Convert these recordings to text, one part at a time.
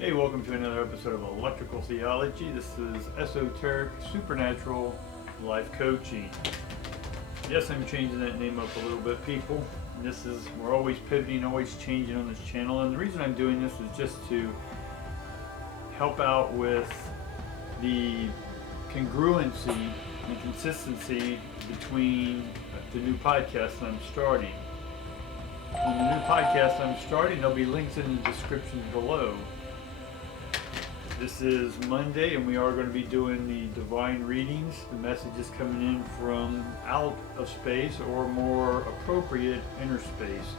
Hey, welcome to another episode of Electrical Theology. This is esoteric, supernatural life coaching. Yes, I'm changing that name up a little bit, people. And we're always pivoting, always changing on this channel. And the reason I'm doing this is just to help out with the congruency and consistency between the new podcast I'm starting. On the new podcast I'm starting, there'll be links in the description below. This is Monday, and we are going to be doing the divine readings. The message is coming in from out of space, or more appropriate, inner space.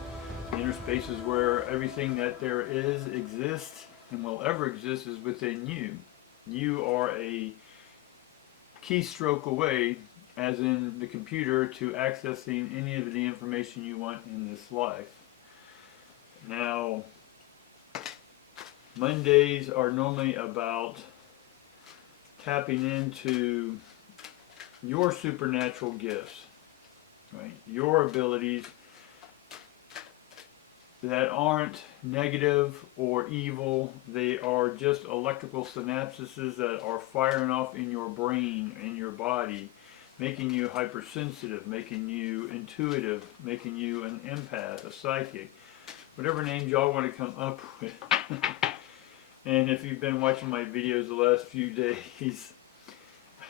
The inner space is where everything that there is, exists, and will ever exist is within you. You are a keystroke away, as in the computer, to accessing any of the information you want in this life. Now, Mondays are normally about tapping into your supernatural gifts, right? Your abilities that aren't negative or evil. They are just electrical synapses that are firing off in your brain, in your body, making you hypersensitive, making you intuitive, making you an empath, a psychic, whatever names y'all want to come up with. And if you've been watching my videos the last few days,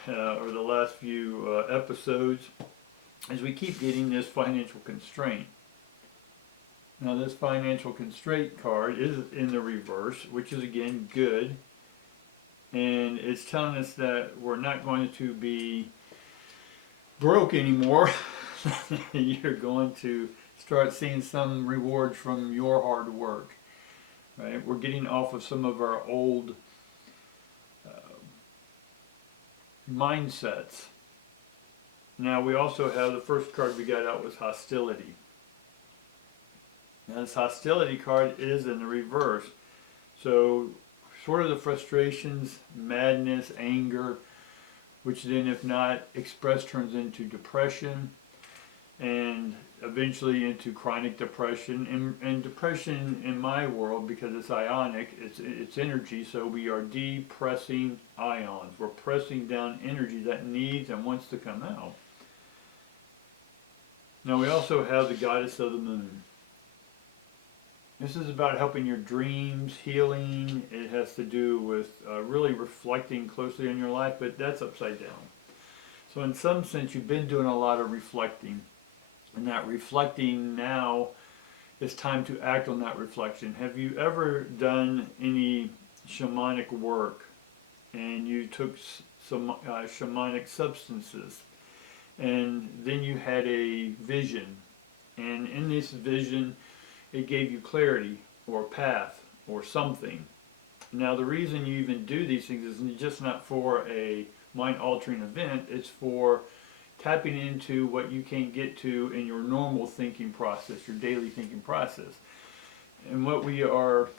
or the last few episodes, as we keep getting this financial constraint. Now this financial constraint card is in the reverse, which is again good. And it's telling us that we're not going to be broke anymore. You're going to start seeing some rewards from your hard work. Right? We're getting off of some of our old mindsets. Now we also have, the first card we got out was hostility. Now this hostility card is in the reverse. So sort of the frustrations, madness, anger, which then if not expressed turns into depression, and eventually into chronic depression. And depression in my world, because it's ionic, it's energy, so we are depressing ions. We're pressing down energy that needs and wants to come out. Now we also have the goddess of the moon. This is about helping your dreams, healing. It has to do with really reflecting closely on your life, but that's upside down. So in some sense, you've been doing a lot of reflecting. And that reflecting now, it's time to act on that reflection. Have you ever done any shamanic work and you took some shamanic substances and then you had a vision, and in this vision it gave you clarity or a path or something? Now the reason you even do these things is just not for a mind-altering event, it's for tapping into what you can't get to in your normal thinking process, your daily thinking process. And what we are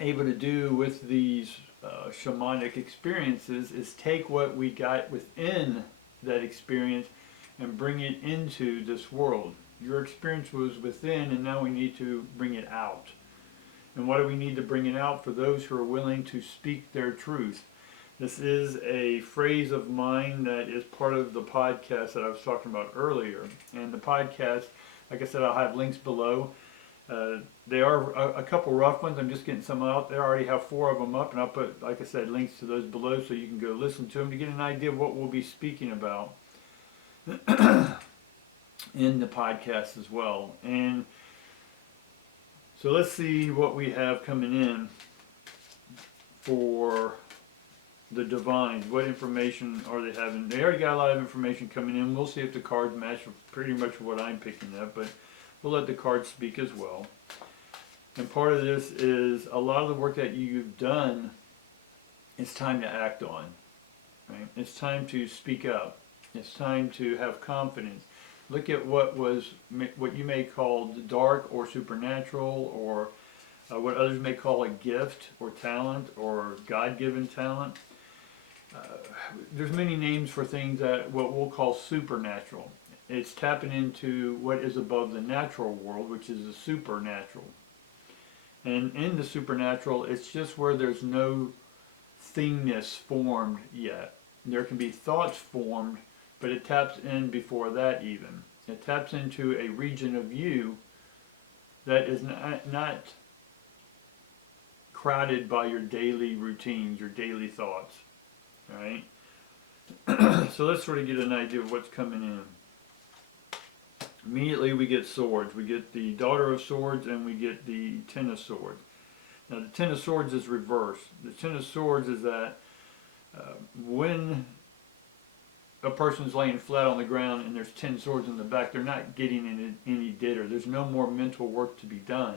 able to do with these shamanic experiences is take what we got within that experience and bring it into this world. Your experience was within, and now we need to bring it out. And what do we need to bring it out? For those who are willing to speak their truth. This is a phrase of mine that is part of the podcast that I was talking about earlier. And the podcast, like I said, I'll have links below. They are a couple rough ones. I'm just getting some out there. I already have 4 of them up, and I'll put, like I said, links to those below so you can go listen to them to get an idea of what we'll be speaking about in the podcast as well. And so let's see what we have coming in for the divines. What information are they having? They already got a lot of information coming in. We'll see if the cards match pretty much what I'm picking up, but we'll let the cards speak as well. And part of this is a lot of the work that you've done, it's time to act on. Right? It's time to speak up. It's time to have confidence. Look at what you may call dark or supernatural, or what others may call a gift or talent or God-given talent. There's many names for things that what we'll call supernatural. It's tapping into what is above the natural world, which is the supernatural. And in the supernatural, it's just where there's no thingness formed yet. There can be thoughts formed, but it taps in before that even. It taps into a region of you that is not crowded by your daily routines, your daily thoughts. All right? So let's sort of get an idea of what's coming in. Immediately we get swords. We get the Daughter of Swords and we get the Ten of Swords. Now the Ten of Swords is reversed. The Ten of Swords is that when a person's laying flat on the ground and there's 10 swords in the back, they're not getting any ditter. There's no more mental work to be done.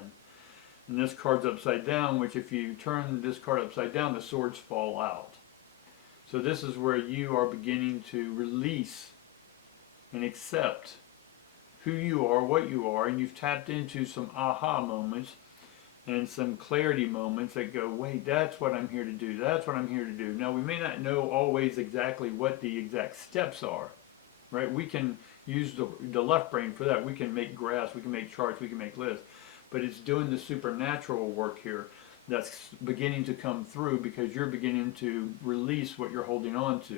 And this card's upside down, which if you turn this card upside down, the swords fall out. So this is where you are beginning to release and accept who you are, what you are, and you've tapped into some aha moments and some clarity moments that go, wait, that's what I'm here to do. That's what I'm here to do. Now, we may not know always exactly what the exact steps are, right? We can use the left brain for that. We can make graphs, we can make charts, we can make lists. But it's doing the supernatural work here that's beginning to come through because you're beginning to release what you're holding on to.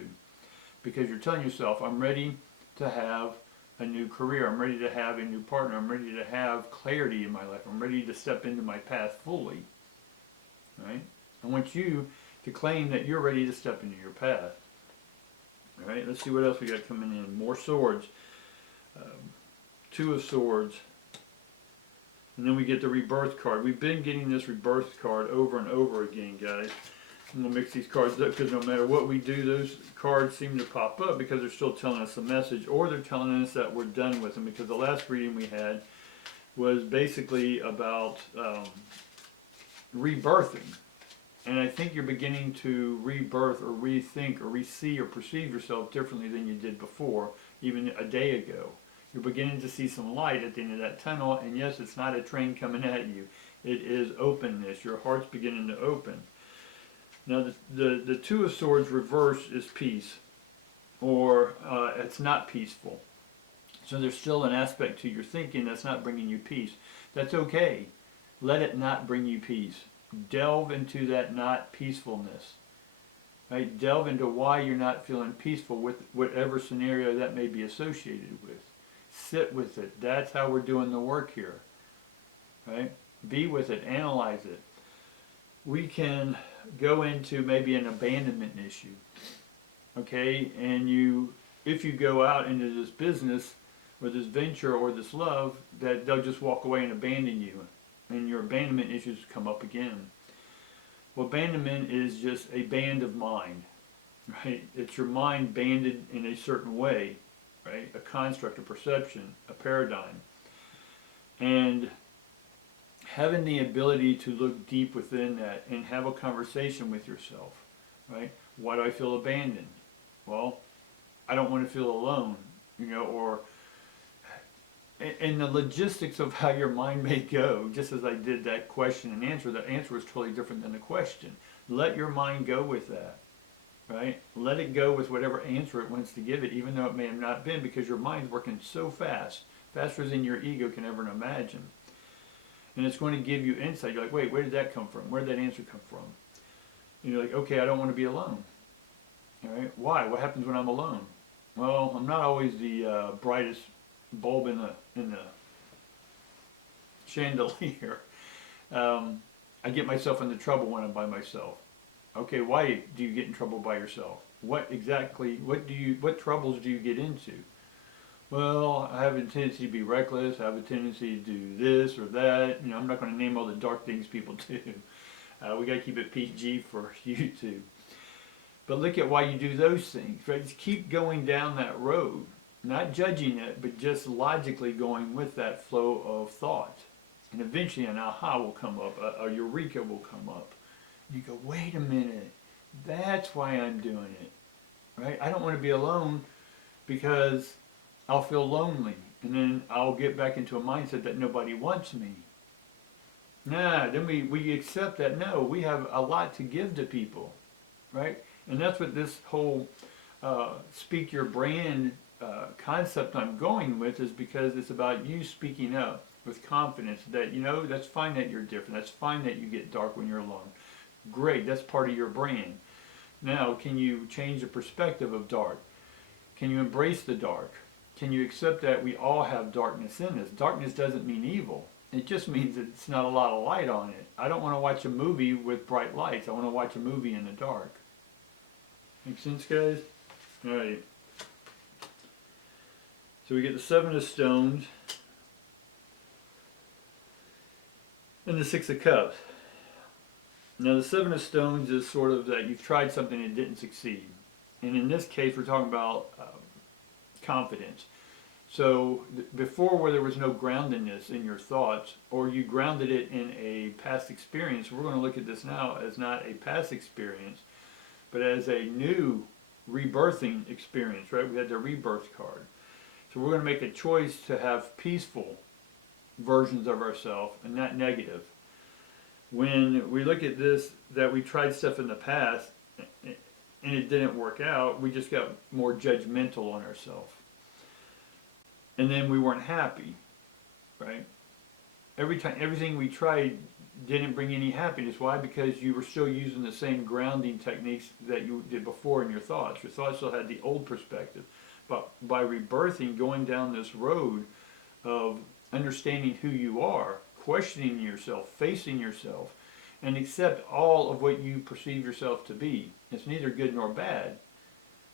Because you're telling yourself, I'm ready to have a new career. I'm ready to have a new partner. I'm ready to have clarity in my life. I'm ready to step into my path fully. Right? I want you to claim that you're ready to step into your path. All right, let's see what else we got coming in. More swords. Two of Swords. And then we get the Rebirth card. We've been getting this Rebirth card over and over again, guys. I'm going to mix these cards up because no matter what we do, those cards seem to pop up because they're still telling us a message, or they're telling us that we're done with them, because the last reading we had was basically about rebirthing. And I think you're beginning to rebirth or rethink or re-see or perceive yourself differently than you did before, even a day ago. You're beginning to see some light at the end of that tunnel, and yes, it's not a train coming at you. It is openness. Your heart's beginning to open. Now, the Two of Swords reverse is peace, or it's not peaceful. So there's still an aspect to your thinking that's not bringing you peace. That's okay. Let it not bring you peace. Delve into that not peacefulness. Right? Delve into why you're not feeling peaceful with whatever scenario that may be associated with. Sit with it. That's how we're doing the work here. Right? Be with it. Analyze it. We can go into maybe an abandonment issue. Okay? And if you go out into this business or this venture or this love, that they'll just walk away and abandon you. And your abandonment issues come up again. Well, abandonment is just a band of mind. Right? It's your mind banded in a certain way. Right? A construct, a perception, a paradigm. And having the ability to look deep within that and have a conversation with yourself. Right? Why do I feel abandoned? Well, I don't want to feel alone. Or and the logistics of how your mind may go, just as I did that question and answer, the answer was totally different than the question. Let your mind go with that. Right? Let it go with whatever answer it wants to give it, even though it may have not been, because your mind's working so fast, faster than your ego can ever imagine. And it's going to give you insight. You're like, wait, where did that come from? Where did that answer come from? And you're like, okay, I don't want to be alone. All right? Why? What happens when I'm alone? Well, I'm not always the brightest bulb in the chandelier. I get myself into trouble when I'm by myself. Okay, why do you get in trouble by yourself? What troubles do you get into? Well, I have a tendency to be reckless. I have a tendency to do this or that. I'm not going to name all the dark things people do. We got to keep it PG for YouTube. But look at why you do those things, right? Just keep going down that road, not judging it, but just logically going with that flow of thought. And eventually an aha will come up, a eureka will come up. You go, wait a minute, that's why I'm doing it, right? I don't want to be alone because I'll feel lonely, and then I'll get back into a mindset that nobody wants me. Then we accept that, no, we have a lot to give to people, right? And that's what this whole speak your brand concept I'm going with is, because it's about you speaking up. with confidence that, that's fine that you're different. That's fine that you get dark when you're alone. Great, that's part of your brand. Now, can you change the perspective of dark? Can you embrace the dark? Can you accept that we all have darkness in us? Darkness doesn't mean evil. It just means that it's not a lot of light on it. I don't want to watch a movie with bright lights. I want to watch a movie in the dark. Make sense, guys? All right. So we get the 7 of Stones and the 6 of Cups. Now the 7 of Stones is sort of that you've tried something and it didn't succeed. And in this case, we're talking about confidence. So before, where there was no groundedness in your thoughts, or you grounded it in a past experience, we're going to look at this now as not a past experience, but as a new rebirthing experience, right? We had the rebirth card. So we're going to make a choice to have peaceful versions of ourselves and not negative. When we look at this, that we tried stuff in the past and it didn't work out, we just got more judgmental on ourselves. And then we weren't happy, right? Every time, everything we tried didn't bring any happiness. Why? Because you were still using the same grounding techniques that you did before in your thoughts. Your thoughts still had the old perspective. But by rebirthing, going down this road of understanding who you are, questioning yourself, facing yourself, and accept all of what you perceive yourself to be. It's neither good nor bad,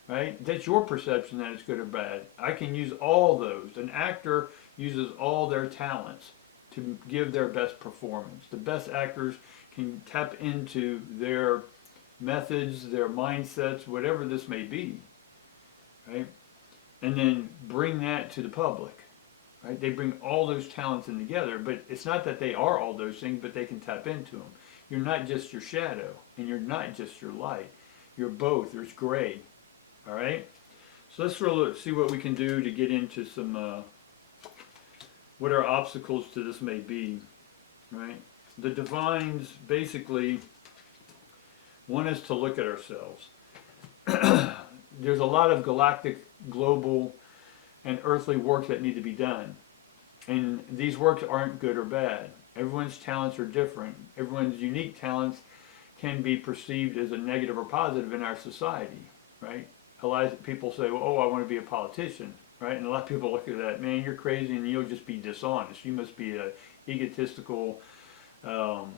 right? That's your perception that it's good or bad. I can use all those. An actor uses all their talents to give their best performance. The best actors can tap into their methods, their mindsets, whatever this may be, right? And then bring that to the public, right? They bring all those talents in together, but it's not that they are all those things, but they can tap into them. You're not just your shadow, and you're not just your light. You're both. There's gray, all right? So let's really see what we can do to get into some, what our obstacles to this may be, right? The divines basically want us to look at ourselves. There's a lot of galactic, global, and earthly work that need to be done. And these works aren't good or bad. Everyone's talents are different. Everyone's unique talents can be perceived as a negative or positive in our society, right? A lot of people say, well, oh, I want to be a politician, right? And a lot of people look at that, man, you're crazy and you'll just be dishonest. You must be a egotistical, what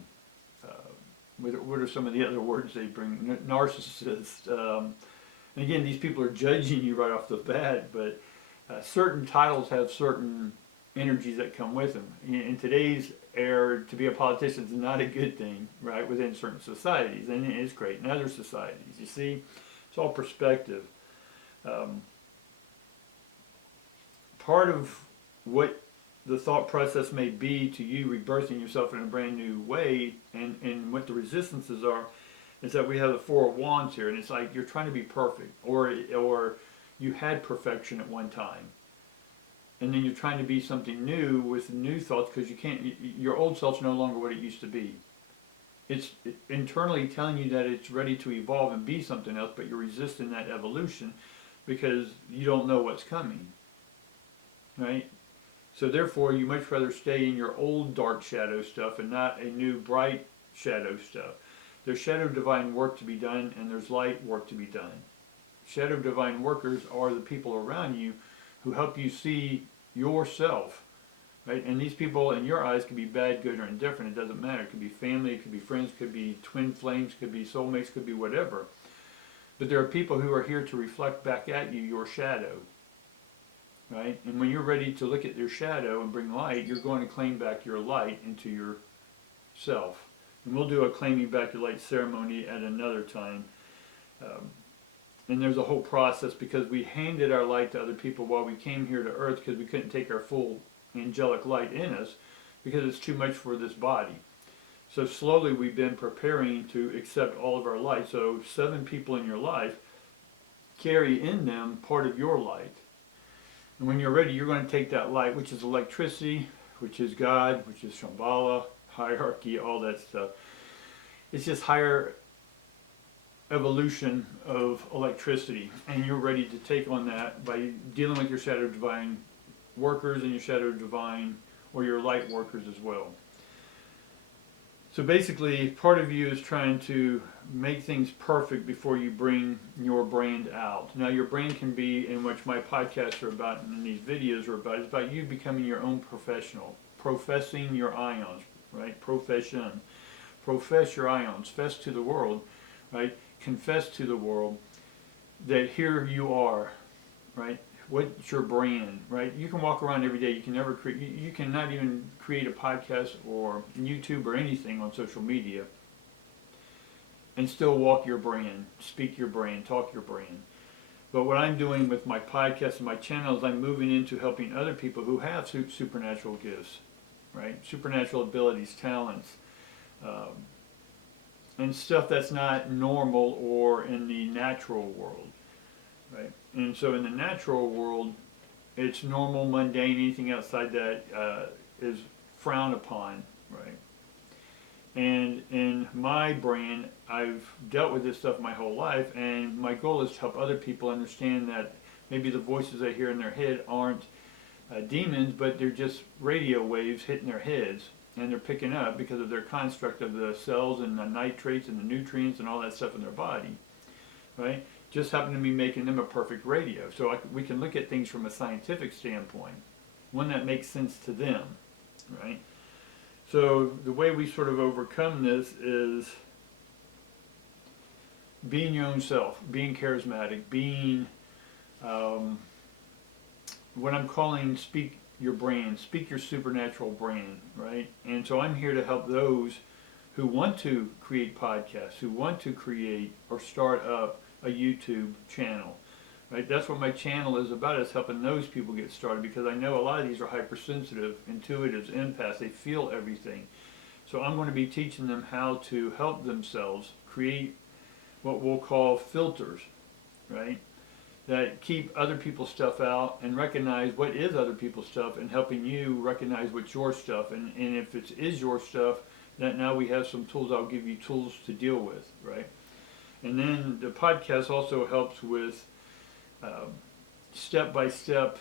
are some of the other words they bring? Narcissist. And again, these people are judging you right off the bat, but certain titles have certain energies that come with them. In today's era, to be a politician is not a good thing, right, within certain societies, and it is great in other societies. You see, it's all perspective. Part of what the thought process may be to you rebirthing yourself in a brand new way, and what the resistances are, is that we have the 4 of Wands here, and it's like you're trying to be perfect, or you had perfection at one time, and then you're trying to be something new with new thoughts, because you can't. Your old self's no longer what it used to be. It's internally telling you that it's ready to evolve and be something else, but you're resisting that evolution because you don't know what's coming, right? So therefore, you much rather stay in your old dark shadow stuff and not a new bright shadow stuff. There's shadow divine work to be done, and there's light work to be done. Shadow divine workers are the people around you who help you see yourself, right? And these people in your eyes could be bad, good, or indifferent. It doesn't matter. It could be family, it could be friends, it could be twin flames, it could be soulmates, it could be whatever. But there are people who are here to reflect back at you your shadow, right? And when you're ready to look at your shadow and bring light, you're going to claim back your light into yourself. And we'll do a claiming back your light ceremony at another time. And there's a whole process, because we handed our light to other people while we came here to earth, because we couldn't take our full angelic light in us because it's too much for this body. So slowly we've been preparing to accept all of our light. So 7 people in your life carry in them part of your light. And when you're ready, you're going to take that light, which is electricity, which is God, which is Shambhala, hierarchy, all that stuff. It's just higher evolution of electricity, and you're ready to take on that by dealing with your shadow divine workers and your shadow divine or your light workers as well. So basically, part of you is trying to make things perfect before you bring your brand out. Now, your brand can be, in which my podcasts are about and these videos are about, it's about you becoming your own professional, professing your ions, right? Profession. Profess your ions, fess to the world, right? Confess to the world that here you are, right? What's your brand, right? You can walk around every day. You can never create. You cannot even create a podcast or YouTube or anything on social media, and still walk your brand, speak your brand, talk your brand. But what I'm doing with my podcast and my channel is I'm moving into helping other people who have supernatural gifts, right? Supernatural abilities, talents, and stuff that's not normal or in the natural world. Right? And so in the natural world, it's normal, mundane, anything outside that is frowned upon, right? And in my brand, I've dealt with this stuff my whole life, and my goal is to help other people understand that maybe the voices they hear in their head aren't demons, but they're just radio waves hitting their heads, and they're picking up because of their construct of the cells and the nitrates and the nutrients and all that stuff in their body, right? Just happen to be making them a perfect radio. So we can look at things from a scientific standpoint, one that makes sense to them, right? So the way we sort of overcome this is being your own self, being charismatic, being what I'm calling speak your brand, speak your supernatural brand, right? And so I'm here to help those who want to create podcasts, who want to create or start up a YouTube channel, right? That's what my channel is about, is helping those people get started, because I know a lot of these are hypersensitive, intuitives, empaths. They feel everything. So I'm going to be teaching them how to help themselves create what we'll call filters, right? That keep other people's stuff out and recognize what is other people's stuff, and helping you recognize what's your stuff. And if it is your stuff, that now we have some tools. I'll give you tools to deal with, right? And then the podcast also helps with step-by-step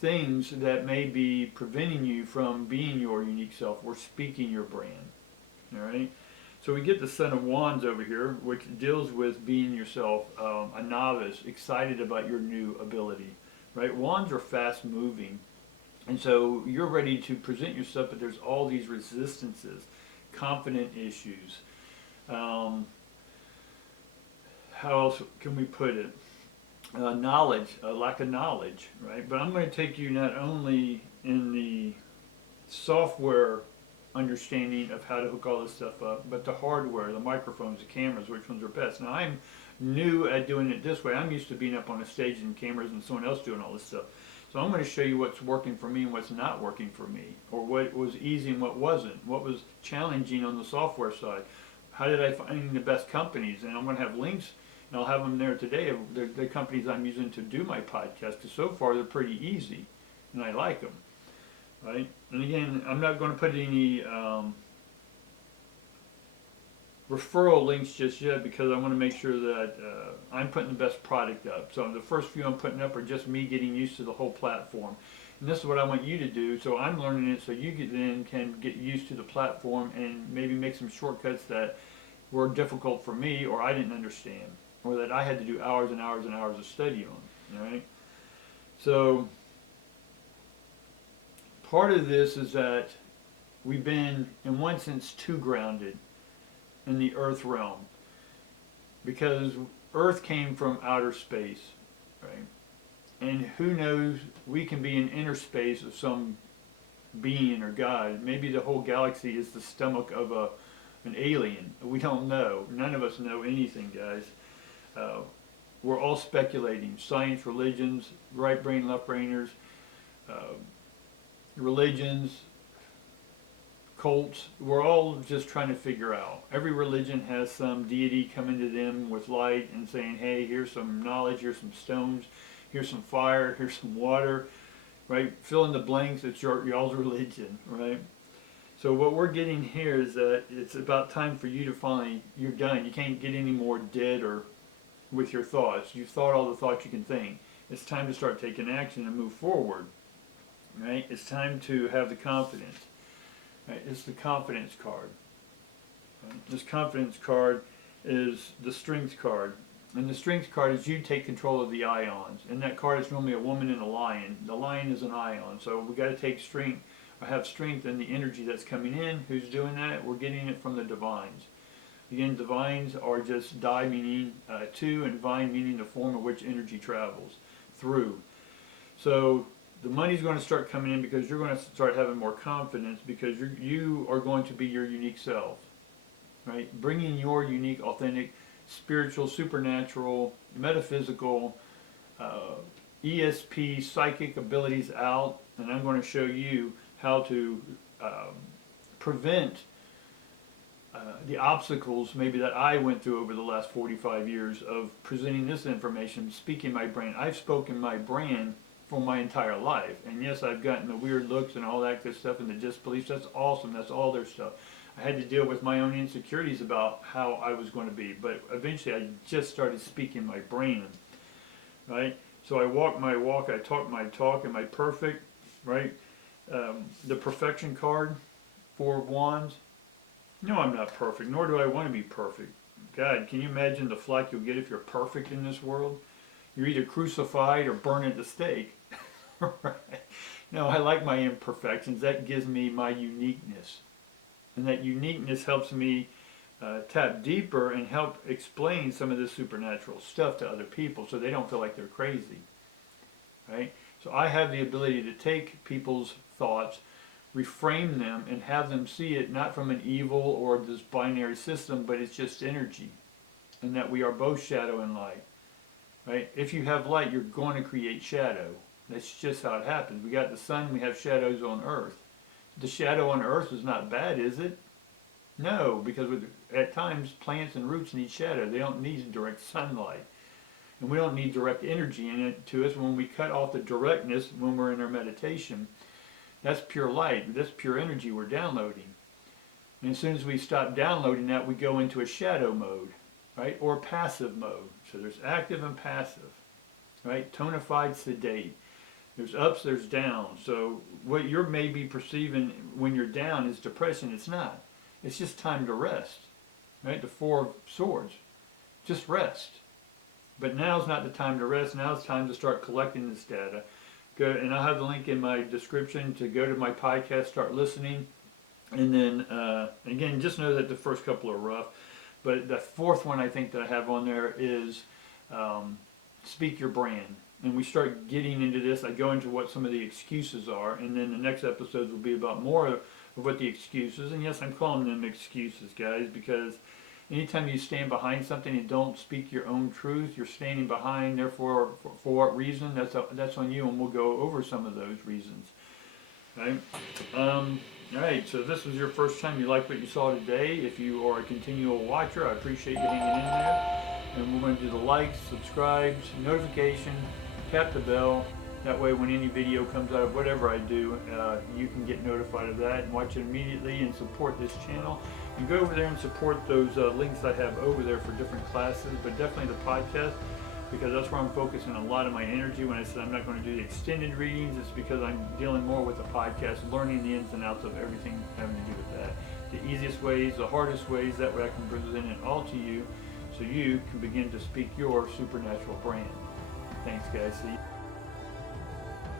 things that may be preventing you from being your unique self or speaking your brand. All right? So we get the Son of Wands over here, which deals with being yourself, a novice, excited about your new ability. Right? Wands are fast-moving. And so you're ready to present yourself, but there's all these resistances, confident issues. How else can we put it? Knowledge, lack of knowledge, right? But I'm going to take you not only in the software understanding of how to hook all this stuff up, but the hardware, the microphones, the cameras, which ones are best. Now, I'm new at doing it this way. I'm used to being up on a stage and cameras and someone else doing all this stuff. So I'm going to show you what's working for me and what's not working for me, or what was easy and what wasn't, what was challenging on the software side. How did I find the best companies? And I'm going to have links, and I'll have them there today of the companies I'm using to do my podcast, because so far they're pretty easy, and I like them, right? And again, I'm not going to put any referral links just yet, because I want to make sure that I'm putting the best product up. So the first few I'm putting up are just me getting used to the whole platform. And this is what I want you to do, so I'm learning it so you can get used to the platform and maybe make some shortcuts that were difficult for me, or I didn't understand, or that I had to do hours and hours and hours of study on, right? So part of this is that we've been, in one sense, too grounded in the earth realm, because earth came from outer space, right? And who knows, we can be in inner space of some being or God. Maybe the whole galaxy is the stomach of an alien. We don't know. None of us know anything, guys. We're all speculating. Science, religions, right brain, left brainers, religions, cults. We're all just trying to figure out. Every religion has some deity coming to them with light and saying, hey, here's some knowledge, here's some stones, here's some fire, here's some water, right? Fill in the blanks. It's y'all's religion, right? So what we're getting here is that it's about time for you to finally, you're done. You can't get any more dead or with your thoughts. You've thought all the thoughts you can think. It's time to start taking action and move forward, right? It's time to have the confidence, right? It's the confidence card. Right? This confidence card is the strength card. And the strength card is you take control of the ions. And that card is normally a woman and a lion. The lion is an ion. So we got to take strength, or have strength in the energy that's coming in. Who's doing that? We're getting it from the divines. Again, divines are just di meaning to, and divine meaning the form of which energy travels through. So the money's going to start coming in because you're going to start having more confidence, because you are going to be your unique self, right? Bringing your unique, authentic, spiritual, supernatural, metaphysical, ESP, psychic abilities out, and I'm going to show you how to prevent the obstacles maybe that I went through over the last 45 years of presenting this information, speaking my brand. I've spoken my brand for my entire life, and yes, I've gotten the weird looks and all that good stuff and the disbeliefs. That's awesome. That's all their stuff. I had to deal with my own insecurities about how I was going to be, but eventually I just started speaking my brand, right? So I walk my walk, I talk my talk. Am I perfect, right? The perfection card, Four of Wands. No, I'm not perfect, nor do I want to be perfect. God, can you imagine the flack you'll get if you're perfect in this world? You're either crucified or burned at the stake. Right? No, I like my imperfections. That gives me my uniqueness. And that uniqueness helps me tap deeper and help explain some of this supernatural stuff to other people so they don't feel like they're crazy. Right? So I have the ability to take people's thoughts, reframe them, and have them see it not from an evil or this binary system, but it's just energy. And that we are both shadow and light. Right? If you have light, you're going to create shadow. That's just how it happens. We got the sun, we have shadows on earth. The shadow on earth is not bad, is it? No, because at times plants and roots need shadow. They don't need direct sunlight. And we don't need direct energy in it to us. When we cut off the directness when we're in our meditation, that's pure light. That's pure energy we're downloading. And as soon as we stop downloading that, we go into a shadow mode, right? Or passive mode. So there's active and passive, right? Tonified, sedate. There's ups, there's downs. So what you're maybe perceiving when you're down is depression. It's not. It's just time to rest, right? The Four of Swords. Just rest. But now's not the time to rest. Now it's time to start collecting this data. Go, and I'll have the link in my description to go to my podcast, start listening. And then, again, just know that the first couple are rough. But the fourth one I think that I have on there is Speak Your Brand. And we start getting into this. I go into what some of the excuses are, and then the next episodes will be about more of what the excuses. And yes, I'm calling them excuses, guys, because anytime you stand behind something and don't speak your own truth, you're standing behind. Therefore, for what reason? That's on you, and we'll go over some of those reasons. Right? All right. So this was your first time. You like what you saw today. If you are a continual watcher, I appreciate you hanging in there. And we're going to do the likes, subscribes, notification. Tap the bell. That way when any video comes out of whatever I do, you can get notified of that and watch it immediately and support this channel. And go over there and support those links I have over there for different classes, but definitely the podcast, because that's where I'm focusing a lot of my energy. When I said I'm not going to do the extended readings, it's because I'm dealing more with the podcast, learning the ins and outs of everything having to do with that. The easiest ways, the hardest ways, that way I can present it all to you so you can begin to speak your supernatural brand. Thanks, guys. See you.